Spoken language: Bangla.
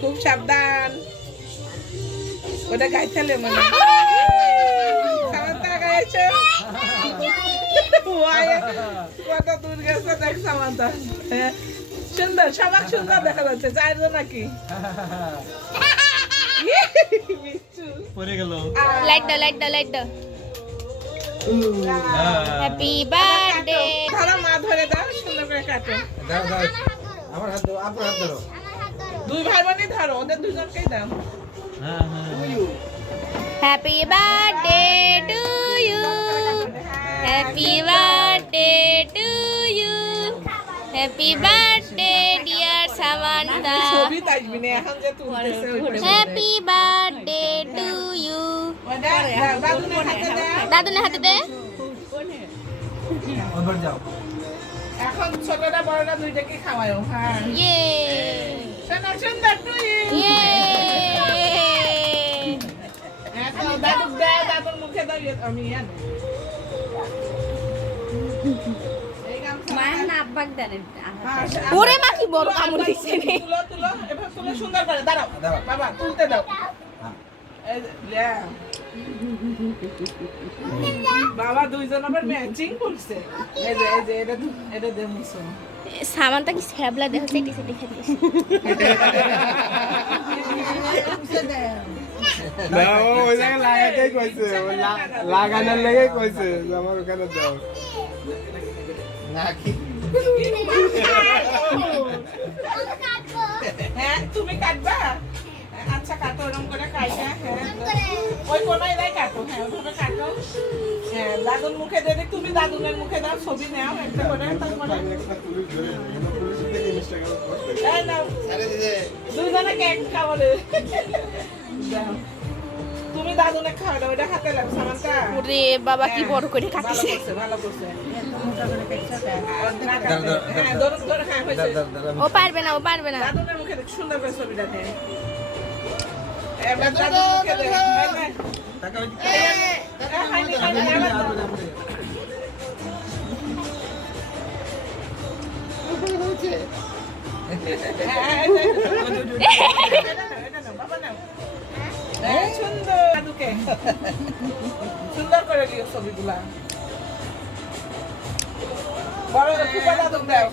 খুব সাবধান, ওটা গাইতে মনে সামান্তা গাইছো কত দূর গেছে দেখ সামান্তা। সুন্দর, সবার সুন্দর দেখা যাচ্ছে। চারজন নাকি পড়ে গেল। লাইট দাও, লাইট দাও, লাইট দাও। Happy birthday. ধরো, মা ধরে দাও, সুন্দর করে কাটো। দাও দাও, আমার হাত ধরো, আপনার হাত ধরো। দুই ভাই বোনই ধরো, ওদের দুজনকেই দাও। হ্যাঁ হ্যাঁ। Happy birthday to you, happy birthday to you, happy birthday dear Samantha, ছবি আসবি না এখন যে তুলতেছে ওইটা। Happy birthday to you. দাদুনের হাতে দে। ওইবার যাও। এখন ছোটটা বড়টা দুইটাকে খাওয়ায়ও। হ্যাঁ, ইয়ে শোনা সুন্দর তুই। ইয়ে। দাদু দাও, দাদুর মুখে দাও। আমি ইয়ান ওরে মা কি বড় কামড় দিছে রে। তুলো তুলো, এবার তুলো সুন্দর করে। দাঁড়াও দাও। বাবা, তুলতে দাও। এই যে, লে। বাবা দুইজন আবার ম্যাচিং করছে। এই যে এই যে এটা দে মুছো। সামান্তা কি ছ্যাবলা দেহ সেটি সেটি খাইতেছে। না, ওই জায়গায় লাগাতেই কইছে, ওই লাগানোর লেগেই কইছে যে আমার ওখানে দাও। না কি হ্যাঁ, তুমি কাটবা? আচ্ছা, কাটো এরকম করে কাইটা। হ্যাঁ, ওই কোনায় দাই কাটো। হ্যাঁ, ওইভাবে কাটো। হ্যাঁ, দাদুর মুখে দে। তুমি দাদুনের মুখে দাও, ছবি নাও একটা করে। তারপরে এই নাও, দুইজনে কেক খাওয়ালে। দাও। তুমি দাদুনে খাওয়া দাও, ওটা হাতে লাগ সামান্তা। ওরে বাবা কি বড় করে ভালো কাটিছে। করছে, ভালো করছে। হ্যাঁ, ধরো, ধরো, হ্যাঁ, হয়েছে। ও পারবে না, ও পারবে না। দাদুনের মুখে দেখ, সুন্দর করে ছবিটা দে। এবার দাদুর মুখে দে। হাইনি, হাইনি, আবার দাও। সুন্দর দাদুকে সুন্দর করে দিও ছবিগুলা। বড় ফুপা দাদুক দাও।